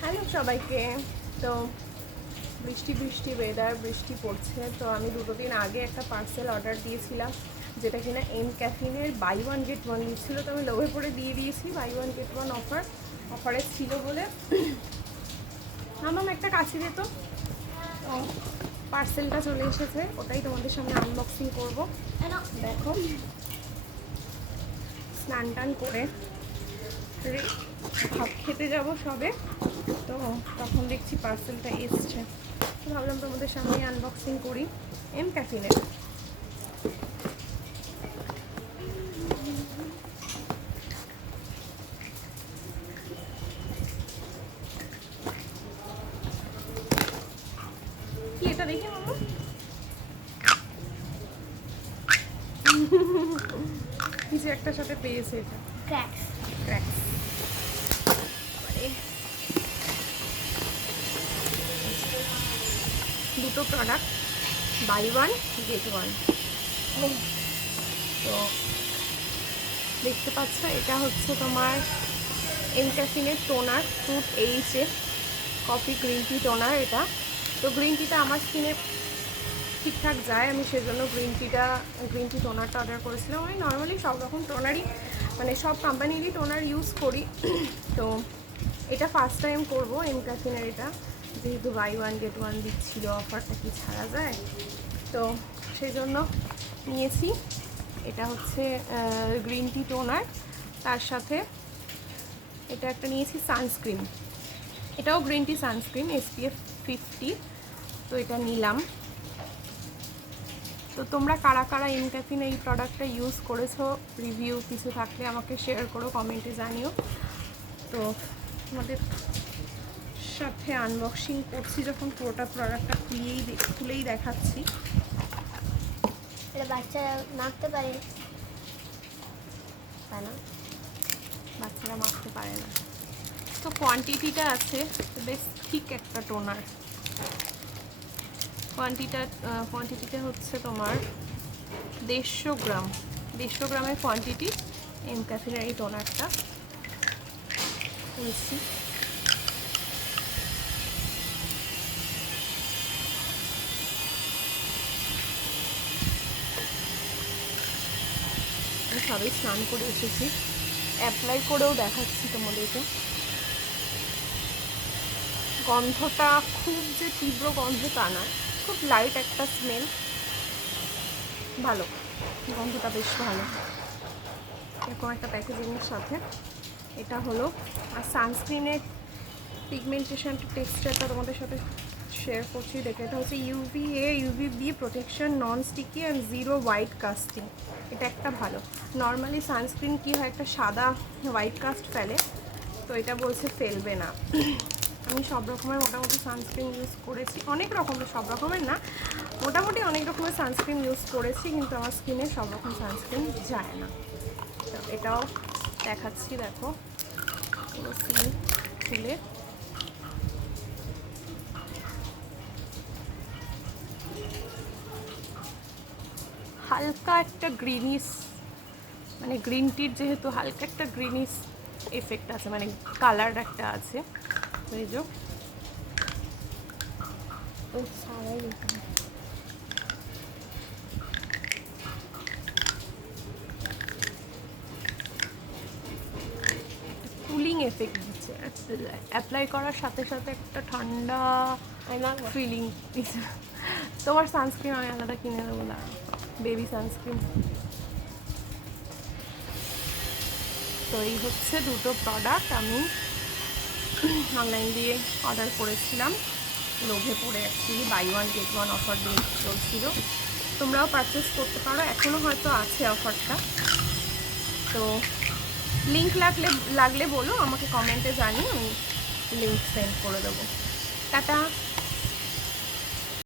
Hello সবাইকে। তো বৃষ্টি বৃষ্টি ওয়েদার, বৃষ্টি পড়ছে। তো আমি 2 দিন আগে একটা পার্সেল অর্ডার দিয়েছিলাম, যেটা কিনা এম ক্যাফিনের বাই ওয়ান গেট ওয়ান দিচ্ছিলো। তো আমি লোভে পড়ে দিয়ে দিয়েছি, বাই ওয়ান গেট ওয়ান অফারে ছিল বলে। আমার একটা কাছে যেত, তো পার্সেলটা চলে এসেছে, ওটাই তোমাদের সামনে আনবক্সিং করবো। দেখো, স্নান টান করে ভাত খেতে যাব সবে, তো তখন দেখছি পার্সেলটা এসছে। তো ভাবলাম তোমাদের সামনে আনবক্সিং করি এম ক্যাফিনের। কি এটা দেখি মামা, কিছু একটার সাথে পেয়েছে এটা, ক্র্যাক্স। দুটো product, buy one get one. তো দেখতে পাচ্ছ, এটা হচ্ছে তোমার এম ক্যাফিনের টোনার, ফ্রুট এইচএফ কফি গ্রিন টি টোনার এটা। তো গ্রিন টিটা আমার স্কিনে ঠিকঠাক যায়, আমি সেজন্য গ্রিন টি টোনারটা অর্ডার করেছিলাম। আমি নর্মালি সব রকম টোনারই, মানে সব কোম্পানিরই টোনার ইউজ করি। তো এটা ফার্স্ট টাইম করবো এম ক্যাফিনের এটা, যেহেতু বাই ওয়ান গেট ওয়ান দিচ্ছিল, অফারটা কি ছাড়া যায়, তো সেই জন্য নিয়েছি। এটা হচ্ছে গ্রিন টি টোনার, তার সাথে এটা একটা নিয়েছি সানস্ক্রিন, এটাও গ্রিন টি সানস্ক্রিন SPF 50। তো এটা নিলাম। তো তোমরা কারা কারা এম ক্যাফিন এই প্রোডাক্টটা ইউজ করেছো, রিভিউ কিছু থাকলে আমাকে শেয়ার করো, কমেন্টে জানিও। তো আমাদের সাথে আনবক্সিং করছি যখন, পুরোটা প্রোডাক্টটা খুলেই দেখাচ্ছি। এটা বাচ্চারা মাখতে পারে না, বাচ্চারা মাখতে পারে না। তো কোয়ান্টিটিটা আছে বেশ ঠিক একটা টোনার, কোয়ান্টিটিটা হচ্ছে তোমার 150 গ্রাম, 150 গ্রামের কোয়ান্টিটি এম ক্যাফিনের এই টোনারটা নিচ্ছি। আমি সবাই স্নান করে এসেছি, অ্যাপ্লাই করেও দেখাচ্ছি তোমাদেরকে। গন্ধটা খুব যে তীব্র গন্ধ তা না, খুব লাইট একটা স্মেল, ভালো, গন্ধটা বেশ ভালো। এরকম একটা প্যাকেজিংয়ের সাথে এটা হলো। আর সানস্ক্রিনের পিগমেন্টেশন টেক্সচারটা তোমাদের সাথে শেয়ার করছি, দেখে। এটা হচ্ছে UVB protection, non sticky and zero white casting. এটা একটা ভালো। নর্মালি সানস্ক্রিন কী হয়, একটা সাদা হোয়াইট কাস্ট ফেলে, তো এটা বলছে ফেলবে না। আমি সব রকমের মোটামুটি সানস্ক্রিন ইউজ করেছি, অনেক রকমের, সব রকমের না, মোটামুটি অনেক রকমের সানস্ক্রিন ইউজ করেছি, কিন্তু আমার স্কিনে সব রকম সানস্ক্রিন যায় না। তো এটাও দেখাচ্ছি, দেখো পুরো সিল খুলে। হালকা একটা গ্রিনিশ, মানে গ্রিন টির যেহেতু হালকা একটা গ্রিনিশ এফেক্ট আছে, মানে কালার একটা আছে। এই যে কুলিং এফেক্ট দিচ্ছে, অ্যাপ্লাই করার সাথে সাথে একটা ঠান্ডা ফিলিং দিচ্ছে। তোমার সানস্ক্রিন আমি আলাদা কিনে দেবো না, বেবি সানস্ক্রিন। তো এই হচ্ছে দুটো প্রোডাক্ট আমি অনলাইন দিয়ে অর্ডার করেছিলাম, লোভে পড়ে। Actually buy one get one offer দিয়ে চলছিল, তোমরাও পারচেস করতে পারো, এখনও হয়তো আছে অফারটা। তো লিঙ্ক লাগলে বলো, আমাকে কমেন্টে জানিয়ে আমি লিঙ্ক সেন্ড করে দেবো। টাটা।